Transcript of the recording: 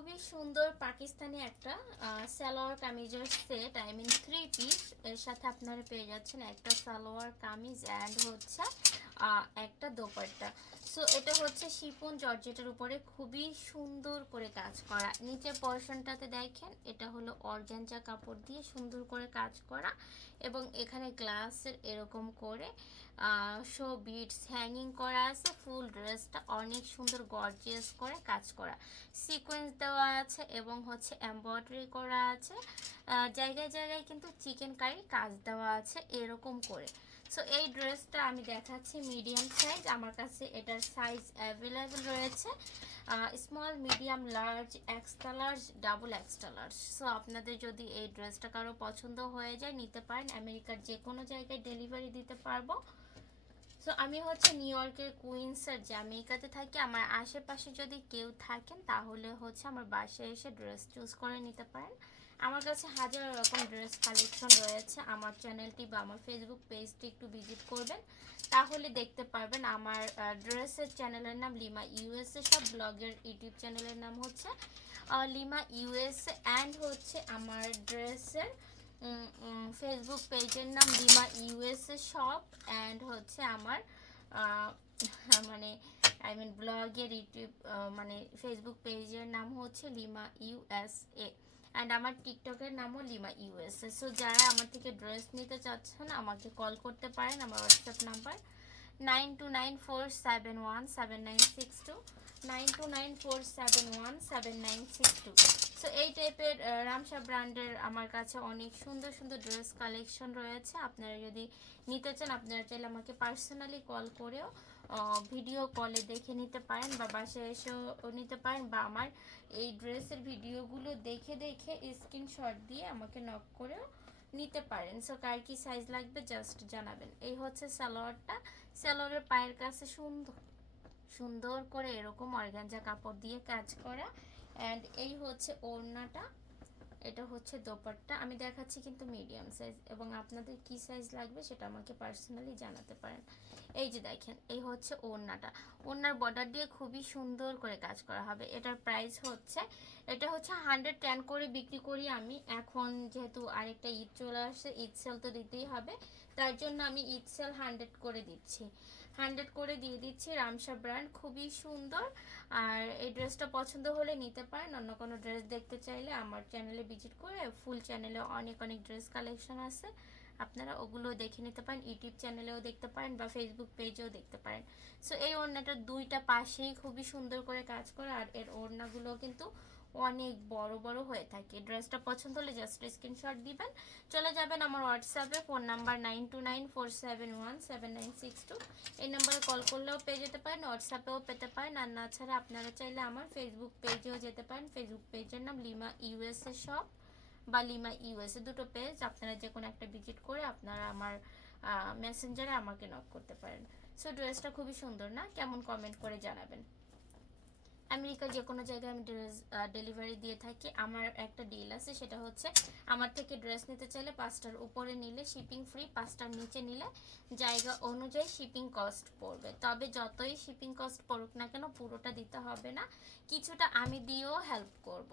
খুবই সুন্দর পাকিস্তানি একটা সালোয়ার কামিজের set I mean three piece এর সাথে আপনারা পেয়ে যাচ্ছেন একটা সালোয়ার কামিজ অ্যান্ড হচ্ছে একটা দোপাট্টা। সো এটা হচ্ছে শিপন জর্জেটের উপরে খুবই সুন্দর করে কাজ করা। নিচের পর্শনটাতে দেখেন, এটা হলো অর্গ্যাঞ্জা কাপড় দিয়ে সুন্দর করে কাজ করা এবং এখানে গ্লাসের এরকম করে শো বিটস হ্যাঙ্গিং করা আছে, ফুল ড্রেসটা অনেক সুন্দর গর্জিয়াস করে কাজ করা। সিকোয়েন্স দেওয়া আছে এবং হচ্ছে এমব্রয়ডারি করা আছে। জায়গায় জায়গায় কিন্তু চিকেন কারি কাজ দেওয়া আছে এরকম করে। সো এই ড্রেসটা আমি দেখাচ্ছি মিডিয়াম সাইজ আমার কাছে এটার সাইজ অ্যাভেলেবেল রয়েছে। Small medium large extra large double extra large so আপনাদের যদি এই ড্রেসটা কারও পছন্দ হয়ে যায়, নিতে পারেন। আমেরিকার যে কোনো জায়গায় ডেলিভারি দিতে পারব। সো আমি হচ্ছে নিউ ইয়র্কের কুইন্সের যে আমেরিকাতে থাকি। আমার আশেপাশে যদি কেউ থাকেন, তাহলে হচ্ছে আমার বাসায় এসে ড্রেস চুজ করে নিতে পারেন। আমার কাছে হাজার রকম ড্রেস কালেকশন রয়েছে। আমার চ্যানেলটি বা আমার ফেসবুক পেজটি একটু ভিজিট করবেন। তাহলে দেখতে পারবেন আমার ড্রেসের চ্যানেলের নাম লিমা ইউএসএ সব ব্লগের ইউটিউব চ্যানেলের নাম হচ্ছে লিমা ইউএসএ অ্যান্ড হচ্ছে আমার ড্রেসের ফেসবুক পেজের নাম লিমা ইউএসএ শপ অ্যান্ড হচ্ছে আমার মানে আই মিন ব্লগের ইউটিউব মানে ফেসবুক পেজের নাম হচ্ছে লিমা ইউএসএ অ্যান্ড আমার টিকটকের নামও লিমা ইউএসএ। সো যারা আমার থেকে ড্রেস নিতে চাচ্ছেন, আমাকে কল করতে পারেন আমার WhatsApp number nine two nine four seven one seven nine six two nine two nine four seven one seven nine six two so এই টাইপের রামসা ব্র্যান্ডের আমার কাছে অনেক সুন্দর সুন্দর ড্রেস কালেকশন রয়েছে। আপনারা যদি নিতে চান, আপনারা চাইলে আমাকে পার্সোনালি কল করেও ভিডিও কলে দেখে নিতে পারেন বা বাসায় এসেও নিতে পারেন বা আমার এই ড্রেসের ভিডিওগুলো দেখে দেখে স্ক্রিনশট দিয়ে আমাকে নক করেও নিতে পারেন। সো কার কি সাইজ লাগবে জাস্ট জানাবেন। এই হচ্ছে সালোয়ারটা। সালোয়ারের পায়ের কাছে সুন্দর সুন্দর করে এরকম অর্গানজা কাপড় দিয়ে কাজ করা। অ্যান্ড এই হচ্ছে ওড়নাটা। এটা হচ্ছে দোপাট্টা। আমি দেখাচ্ছি কিন্তু মিডিয়াম সাইজ এবং আপনাদের কি সাইজ লাগবে সেটা আমাকে পার্সোনালি জানাতে পারেন। এই যে দেখেন, এই হচ্ছে ওড়নাটা। ওড়নার বর্ডার দিয়ে খুবই সুন্দর করে কাজ করা হবে। এটার প্রাইস হচ্ছে এটা হচ্ছে হান্ড্রেড টেন করে বিক্রি করি আমি। এখন যেহেতু আরেকটা ঈদ চলে আসছে, ঈদ সেল তো দিতেই হবে। তার জন্য আমি ঈদ সেল হান্ড্রেড করে দিচ্ছি। হান্ড্রেড করে দিয়ে দিচ্ছি রামসা ব্র্যান্ড খুবই সুন্দর। আর এই ড্রেসটা পছন্দ হলে নিতে পারেন। অন্য কোনো ড্রেস দেখতে চাইলে আমার চ্যানেলে ভিজিট করে ফুল চ্যানেলে অনেক অনেক ড্রেস কালেকশন আছে। আপনারা ওগুলো দেখে নিতে পারেন, ইউটিউব চ্যানেলেও দেখতে পারেন বা ফেসবুক পেজেও দেখতে পারেন। সো এই ওড়নাটার দুইটা পাশেই খুবই সুন্দর করে কাজ করে আর এর ওড়নাগুলো কিন্তু অনেক বড় বড় হয়ে থাকে। ড্রেসটা পছন্দ হলে জাস্ট স্ক্রিনশট দিবেন। চলে যাবেন আমার হোয়াটসঅ্যাপে phone number nine two nine four seven one seven nine six two এই নাম্বারে কল করলেও পেয়ে যেতে পারেন হোয়াটসঅ্যাপেও পেতে পারেন। আর না ছাড়া আপনারা চাইলে আমার ফেসবুক পেজেও যেতে পারেন। ফেসবুক পেজের নাম লিমা ইউএসএ শপ বা লিমা ইউএসএ দুটো পেজ আপনারা যে কোনো একটা ভিজিট করে আপনারা আমার মেসেঞ্জারে আমাকে নক করতে পারেন। সো ড্রেসটা খুবই সুন্দর না? কেমন কমেন্ট করে জানাবেন? আমেরিকার যে কোনো জায়গায় আমি ড্রেস ডেলিভারি দিয়ে থাকি। আমার একটা ডিল আছে, সেটা হচ্ছে আমার থেকে ড্রেস নিতে চাইলে পাঁচটার উপরে নিলে শিপিং ফ্রি পাঁচটার নিচে নিলে জায়গা অনুযায়ী শিপিং কস্ট পড়বে। তবে যতই শিপিং কস্ট পড়ুক না কেন, পুরোটা দিতে হবে না। কিছুটা আমি দিয়েও হেল্প করব।